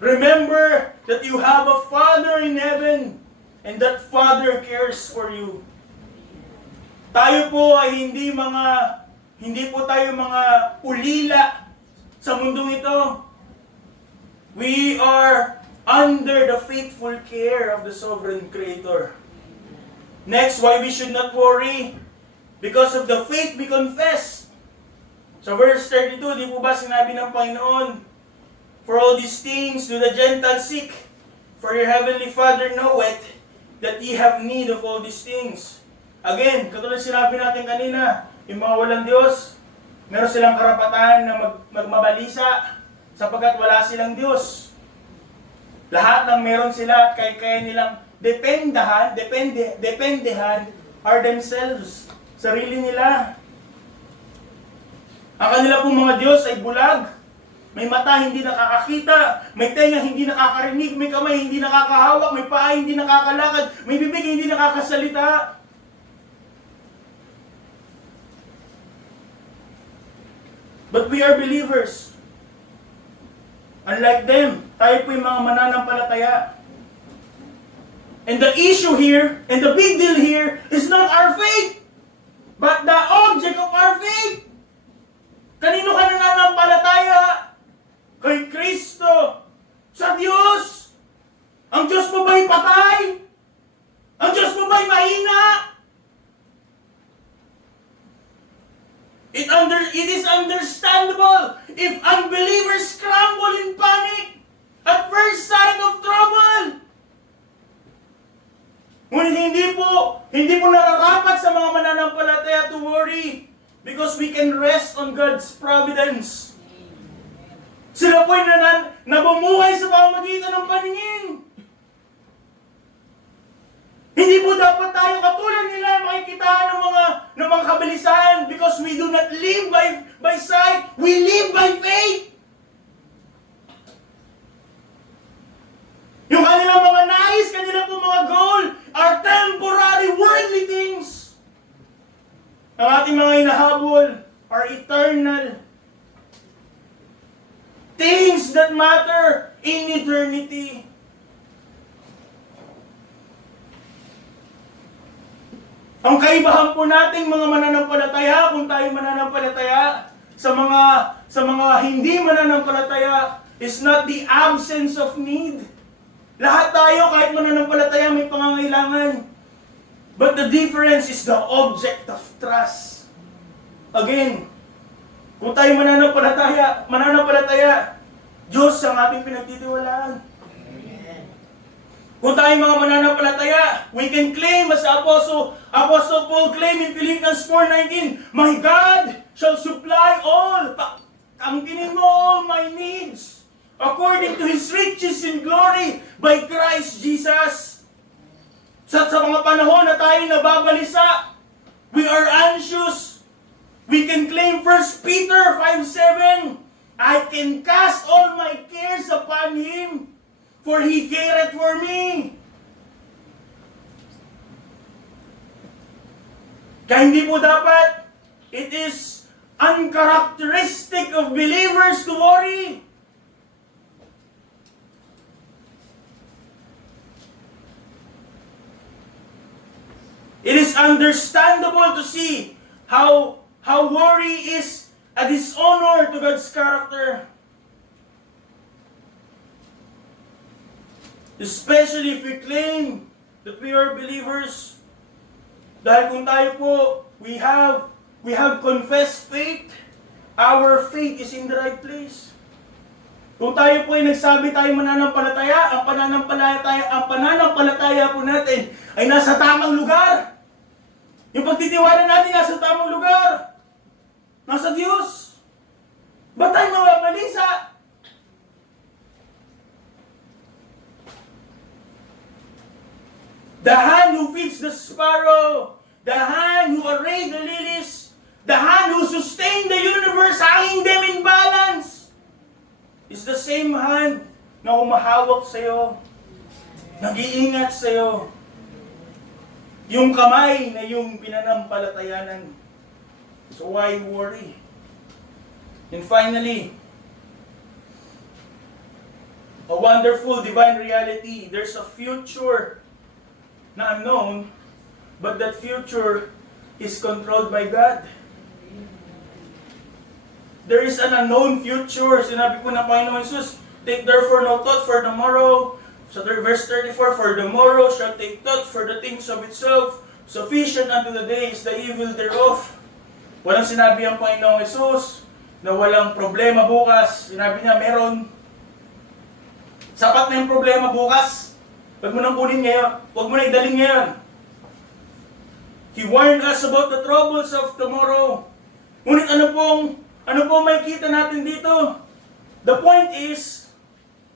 Remember that you have a Father in heaven, and that Father cares for you. Tayo po ay hindi po tayo mga ulila sa mundong ito. We are under the faithful care of the sovereign Creator. Next, why we should not worry? Because of the faith we confess. Sa verse 32, di po ba sinabi ng Panginoon, for all these things do the Gentiles seek, for your heavenly Father knoweth that ye have need of all these things. Again, katulad sinabi natin kanina, yung mga walang Diyos, meron silang karapatan na magmabalisa sapagkat wala silang Diyos. Lahat ng meron sila at kaya nilang dependehan are themselves, sarili nila. Ang kanila pong mga Diyos ay bulag. May mata hindi nakakakita, may tenga hindi nakakarinig, may kamay hindi nakakahawak, may paa hindi nakakalakad, may bibig hindi nakakasalita. But we are believers. Unlike them, tayo po yung mga mananampalataya. And the issue here, and the big deal here, is not our faith, but the object of our faith. Kanino ka nananampalataya? Kay Kristo. Sa Diyos. Ang Diyos mo ba'y patay? Ang Diyos mo ba'y mahina? It is understandable if unbelievers scramble in panic at first sign of trouble. Ngunit hindi po nararapat sa mga mananampalataya to worry. Because we can rest on God's providence. Sila po'y nabumuhay sa pamamagitan ng paningin. Hindi po dapat tayo katulad nila makikitaan ng mga kabalisan because we do not live by sight, we live by faith. Yung kanilang mga nais, kanilang po mga goal are temporary worldly things. Ang ating mga hinahabol are eternal. Things that matter in eternity. Ang kaibahan po nating mga mananampalataya, kung tayo mananampalataya, sa mga hindi mananampalataya, is not the absence of need. Lahat tayo, kahit mananampalataya, may pangangailangan. But the difference is the object of trust. Again, kung tayo mananampalataya, Diyos ang ating pinagtitiwalaan. Kung tayo mga mananampalataya, we can claim as Apostle Paul claimed in Philippians 4:19, my God shall supply all my needs according to His riches in glory by Christ Jesus. Sa mga panahon na tayo nababalisa, we are anxious. We can claim 1 Peter 5:7, I can cast all my cares upon Him, for He careth for me. Kaya hindi po dapat, it is uncharacteristic of believers to worry. It is understandable to see how worry is a dishonor to God's character. Especially if we claim that we are believers. Dahil kung tayo po, we have confessed faith, our faith is in the right place. Kung tayo po ay nagsabi tayo mananampalataya, ang pananampalataya po natin ay nasa tamang lugar. Yung pagtitiwala natin nasa tamang lugar. Nasa Diyos. Ba't tayo mababalisa? The hand who feeds the sparrow, the hand who arrayed the lilies, the hand who sustained the universe, hanging them in balance, is the same hand na humahawak sa'yo, nag-iingat sa'yo. Yung kamay na yung pinanampalatayanan. So why worry? And finally, a wonderful divine reality. There's a future na unknown, but that future is controlled by God. There is an unknown future. Sinabi po ng Panginoon Jesus, take therefore no thought for tomorrow. So verse 34, for tomorrow shall take thought for the things of itself. Sufficient unto the day is the evil thereof. Walang sinabi ang Panginoong Jesus na walang problema bukas. Sinabi niya, meron. Sapat na yung problema bukas. Huwag mo nang kunin ngayon. Huwag mo nang idalhin ngayon. He warned us about the troubles of tomorrow. Ngunit ano pong may kita natin dito? The point is,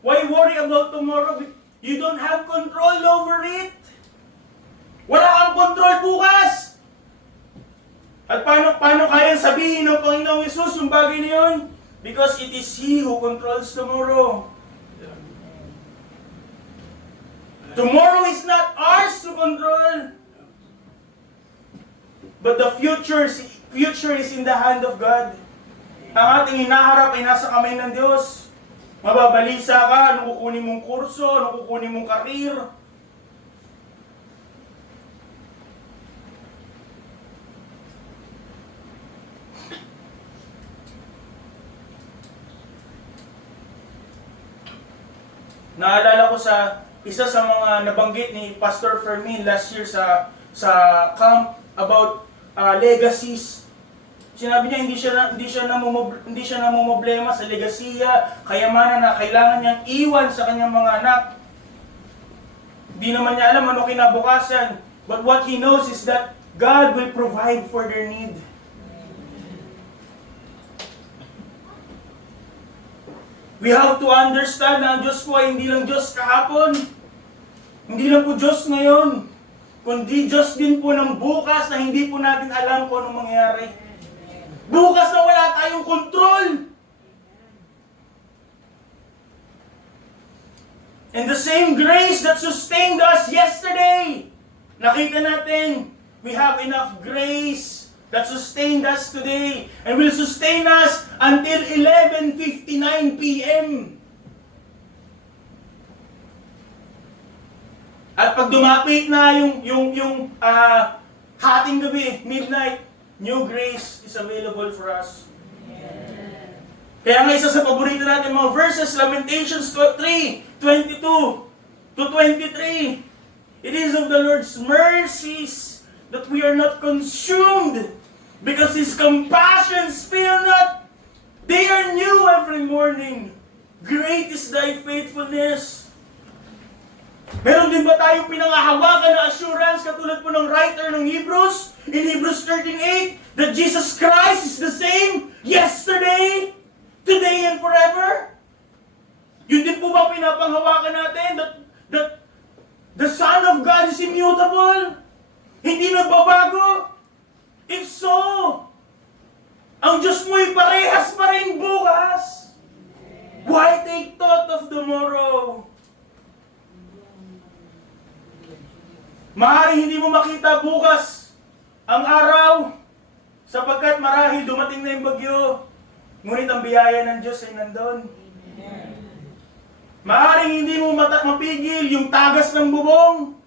why worry about tomorrow? You don't have control over it. Wala kang control bukas. At paano kayang sabihin ng Panginoong Hesus yung bagay na yun? Because it is He who controls tomorrow. Tomorrow is not ours to control. But the future is in the hand of God. Ang ating hinaharap ay nasa kamay ng Diyos. Mababalisa ka, anong kukunin mong kurso, anong kukunin mong karir. Naalala ko sa isa sa mga nabanggit ni Pastor Fermin last year sa camp about legacies. Sinabi niya hindi siya namumblema sa legasiya, kayamanan na kailangan niyang iwan sa kanyang mga anak. Hindi naman niya alam ano kinabukasan. But what he knows is that God will provide for their need. We have to understand na ang Diyos po ay hindi lang Diyos kahapon. Hindi lang po Diyos ngayon. Kundi Diyos din po ng bukas na hindi po natin alam kung anong mangyayari. Bukas na wala tayong kontrol. And the same grace that sustained us yesterday, nakita natin, we have enough grace that sustained us today and will sustain us until 11:59 p.m. At pag dumapit na yung hating gabi, midnight, new grace is available for us. Kaya nga isa sa paborito natin mga verses, Lamentations 3:22 to 23. It is of the Lord's mercies that we are not consumed, because His compassions fail not. They are new every morning. Great is thy faithfulness. Meron din ba tayong pinangahawakan na assurance katulad po ng writer ng Hebrews, in Hebrews 13:8, that Jesus Christ is the same yesterday, today, and forever? Yun din po ba pinapanghawakan natin? That the Son of God is immutable? Hindi nagbabago? If so, ang Diyos mo'y parehas pa rin bukas. Why take thought of tomorrow? Maaaring hindi mo makita bukas ang araw, sapagkat marahil dumating na yung bagyo, ngunit ang biyaya ng Diyos ay nandun. Maaring hindi mo mapigil yung tagas ng bubong.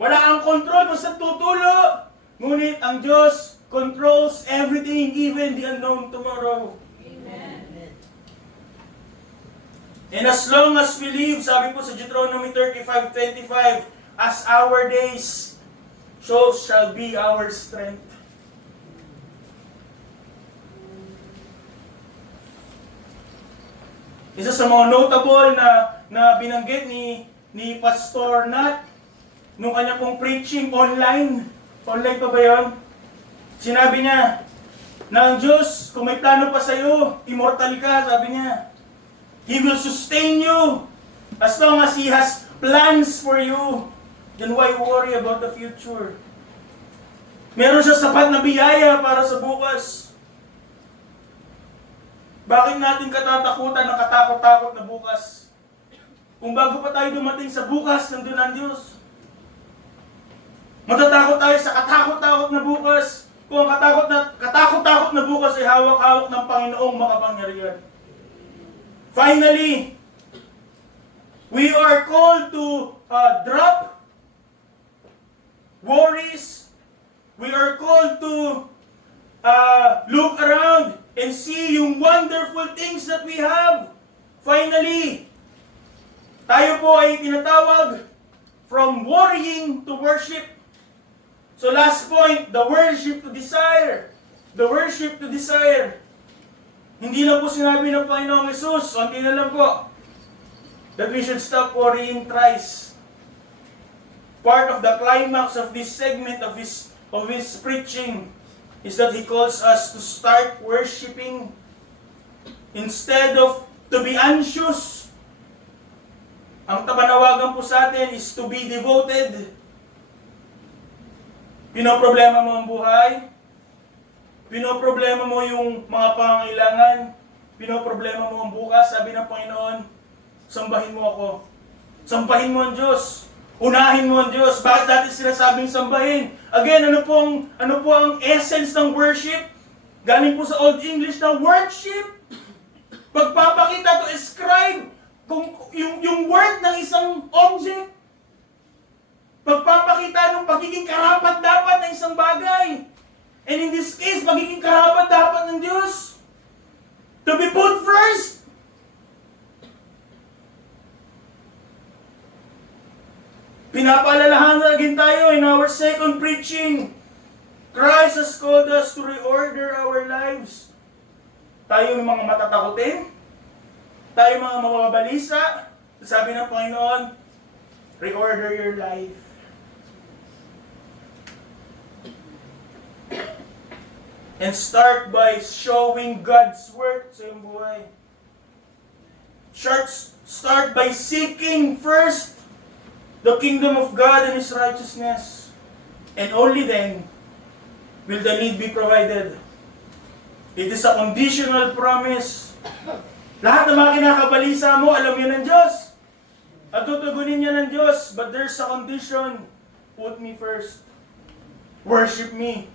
Wala kang kontrol kung saan tutulo. Ngunit ang Diyos controls everything, even the unknown tomorrow. And as long as we live, sabi po sa Deuteronomy 35:25, as our days, so shall be our strength. Isa sa mga notable na binanggit ni Pastor Nat nung kanya pong preaching online. Online pa ba yun? Sinabi niya na ang Diyos, kung may plano pa sa'yo, immortal ka, sabi niya. He will sustain you as long as He has plans for you. Then why worry about the future? Meron siya sapat na biyaya para sa bukas. Bakit natin katatakutan ng katakot-takot na bukas? Kung bago pa tayo dumating sa bukas, nandun ang Diyos. Matatakot tayo sa katakot-takot na bukas. Kung ang katakot-takot na bukas ay hawak-hawak ng Panginoong makapangyarihan. Finally, we are called to drop worries. We are called to look around and see yung wonderful things that we have. Finally, tayo po ay tinatawag from worrying to worship. So last point, the worship to desire. The worship to desire. Hindi lang po sinabi ng Panginoong Jesus, konti na lang po, that we should stop worrying thrice. Part of the climax of this segment of his preaching is that He calls us to start worshiping instead of to be anxious. Ang panawagan po sa atin is to be devoted. Pinoproblema mo ang buhay, pinoproblema mo yung mga pangangailangan, pinoproblema mo ang bukas, sabi ng Panginoon, sambahin mo ako. Sambahin mo ang Diyos. Unahin mo ang Diyos. Bakit natin sinasabing sambahin? Again, ano po ang essence ng worship? Galing po sa Old English na worship. Pagpapakita to ascribe kung yung word ng isang object. Pagpapakita ng pagiging karapat-dapat ng isang bagay. And in this case, magiging karapat-dapat ng Diyos. To be put first. Pinapaalalahan natin tayo in our second preaching. Christ has called us to reorder our lives. Tayo yung mga matatakotin. Tayo mga mababalisa. Sabi ng Panginoon, reorder your life. And start by showing God's work sa iyong buhay. Start by seeking first the kingdom of God and His righteousness. And only then will the need be provided. It is a conditional promise. Lahat ng mga kinakabalisa mo, alam yan ng Diyos. At tutugunin niya ng Diyos. But there's a condition. Put me first. Worship me.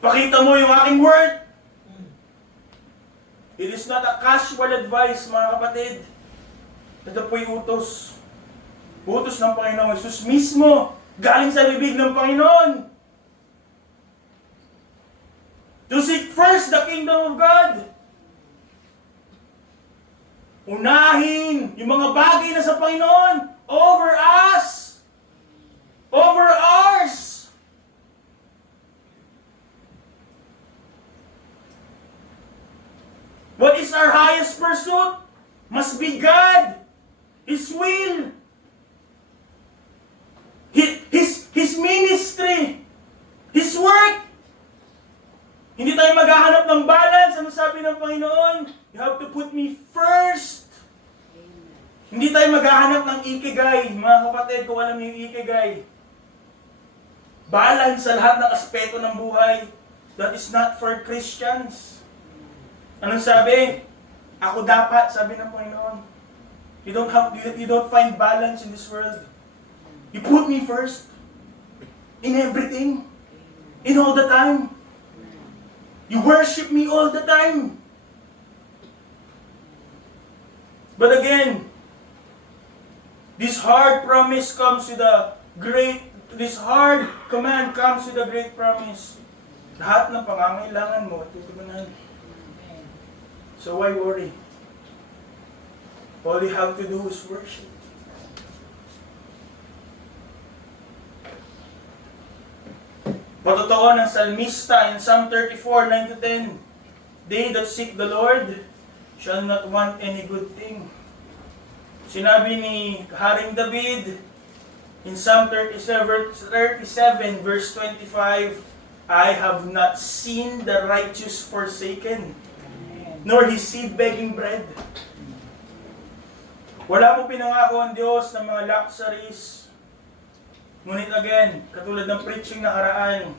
Pakita mo yung aking word. It is not a casual advice, mga kapatid. Ito po'y utos. Utos ng Panginoong Jesus mismo, galing sa bibig ng Panginoon. To seek first the kingdom of God. Unahin yung mga bagay na sa Panginoon over us. Over ours. What is our highest pursuit? Must be God. His will. His ministry, His work. Hindi tayo maghahanap ng balance. Ano sabi ng Panginoon? You have to put me first. Amen. Hindi tayo maghahanap ng ikigai. Mga kapatid, kung alam niyo yung ikigai, balance sa lahat ng aspeto ng buhay. That is not for Christians. Anong sabi? Ako dapat, sabi ng Panginoon. You don't find balance in this world. You put me first. In everything. In all the time. You worship me all the time. But again, this hard promise comes with a this hard command comes with a great promise. Lahat ng pangangailangan mo, tutugunan. So why worry? All you have to do is worship. Patotoo ng salmista in Psalm 34, 9-10, They that seek the Lord shall not want any good thing. Sinabi ni Haring David in Psalm 37, verse 25, I have not seen the righteous forsaken, nor his seed begging bread. Wala po pinangako ang Diyos ng mga luxuries. Ngunit again, katulad ng preaching nakaraan,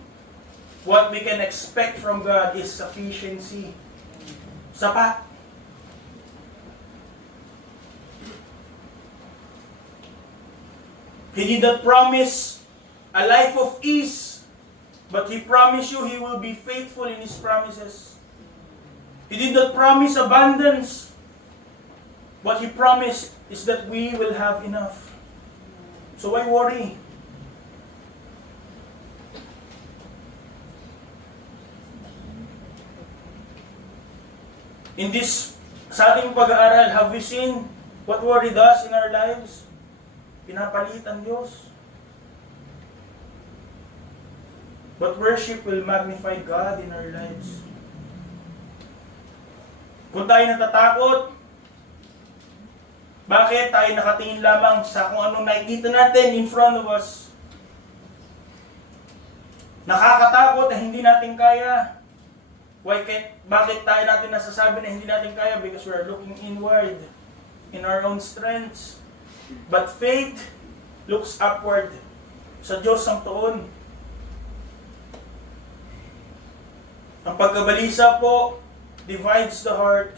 what we can expect from God is sufficiency. Sapat. He did not promise a life of ease, but He promised you He will be faithful in His promises. He did not promise abundance, what He promised is that we will have enough. So why worry? In this, sa ating pag-aaral, have we seen what worry does in our lives? Pinapalit ang Diyos. But worship will magnify God in our lives. Kung tayo natatakot, bakit tayo nakatingin lamang sa kung anong nakikita natin in front of us? Nakakatakot na hindi natin kaya. Bakit tayo natin nasasabi na hindi natin kaya? Because we are looking inward in our own strengths. But faith looks upward sa Diyos ang tuon. Ang pagkabalisa po divides the heart.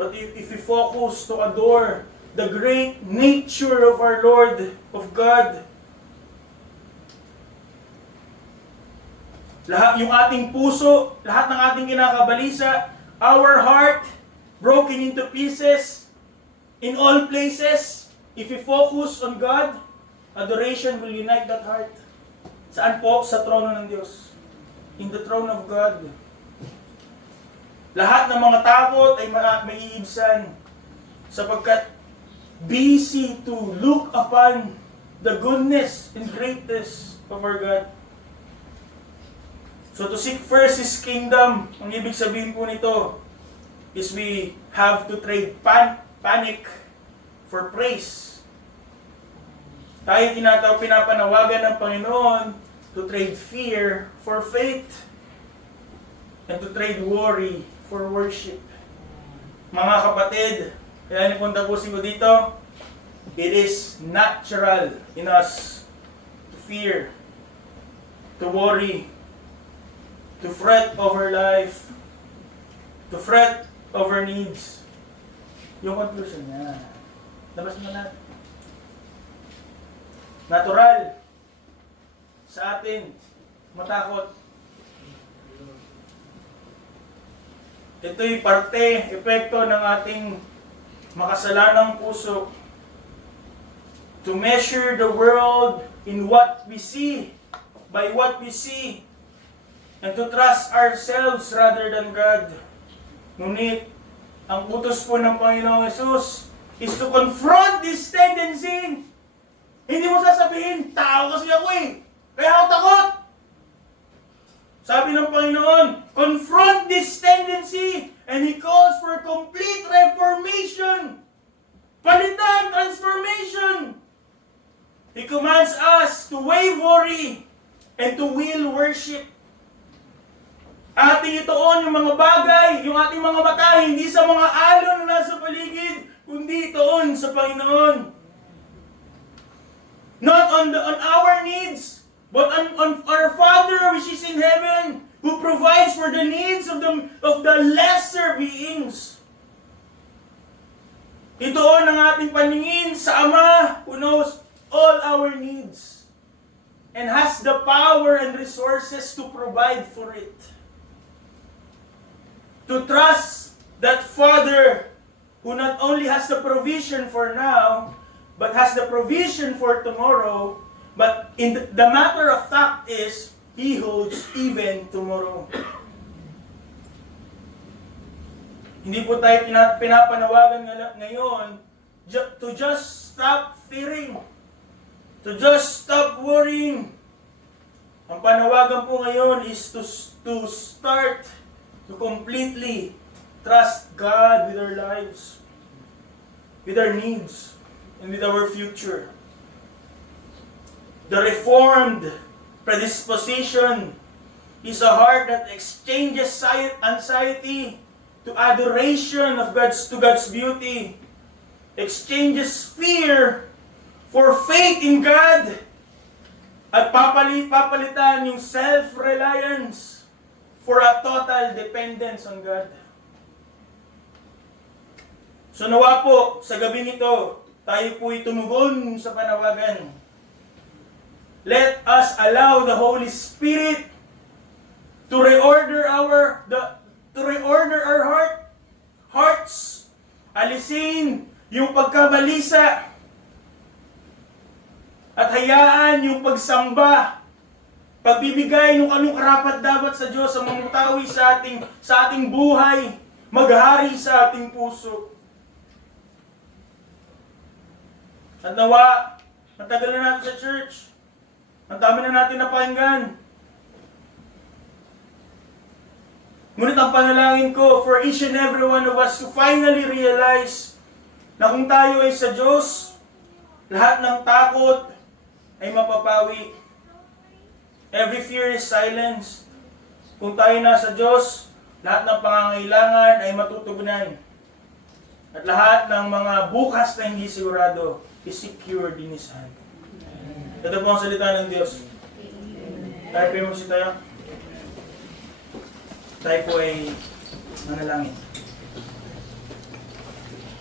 But if we focus to adore the great nature of our Lord, of God, lahat yung ating puso, lahat ng ating kinakabalisa, our heart broken into pieces in all places, if we focus on God, adoration will unite that heart. Saan po? Sa trono ng Diyos. In the throne of God. Lahat ng mga takot ay may iibsan sapagkat busy to look upon the goodness and greatness of our God. So to seek first His kingdom, ang ibig sabihin po nito is we have to trade panic for praise. Tayo pinapanawagan ng Panginoon to trade fear for faith and to trade worry for worship. Mga kapatid, kaya niyo kung tapusin ko dito, it is natural in us to fear, to worry, to fret over life, to fret over needs. Yung conclusion niya. Labas mo na. Natural sa atin matakot. Ito'y parte, epekto ng ating makasalanang puso. To measure the world in what we see, by what we see, and to trust ourselves rather than God. Ngunit, ang utos po ng Panginoong Yesus is to confront this tendency. Hindi mo sasabihin, tao kasi ako eh, kaya ako takot. Sabi ng Panginoon, confront this tendency, and He calls for complete reformation. Palitan, transformation. He commands us to waive worry and to will worship. Ating itoon yung mga bagay, yung ating mga mata, hindi sa mga alon na nasa paligid, kundi itoon sa Panginoon. Not on our needs, but on our Father which is in heaven, who provides for the needs of the lesser beings. Itoon ang ating paningin sa Ama who knows all our needs. and has the power and resources to provide for it. To trust that Father who not only has the provision for now, but has the provision for tomorrow, but the matter of fact is, He holds even tomorrow. Hindi po tayo pinapanawagan ngayon to just stop fearing, to just stop worrying. Ang panawagan po ngayon is to start to completely trust God with our lives, with our needs, and with our future. The reformed predisposition is a heart that exchanges anxiety to adoration of God's beauty, exchanges fear for faith in God, at papalitan yung self-reliance for a total dependence on God. So nawa po, sa gabi nito, tayo po'y tumugon sa panawagan. Let us allow the Holy Spirit to reorder our hearts. Alisin yung pagkabalisa at hayaan yung pagsamba, pagbibigay ng anong karapat-dapat sa Diyos ang mamutawi sa ating buhay, maghari sa ating puso. At nawa, matagal na natin sa church. Ang dami na natin napakinggan. Ngunit ang panalangin ko for each and every one of us to finally realize na kung tayo ay sa Diyos, lahat ng takot ay mapapawi. Every fear is silenced. Kung tayo nasa Diyos, lahat ng pangangailangan ay matutugunan. At lahat ng mga bukas na hindi sigurado is secured in His hand. Ito po ang salita ng Diyos. Tayo po yung tayo. Tayo po ay manalangin.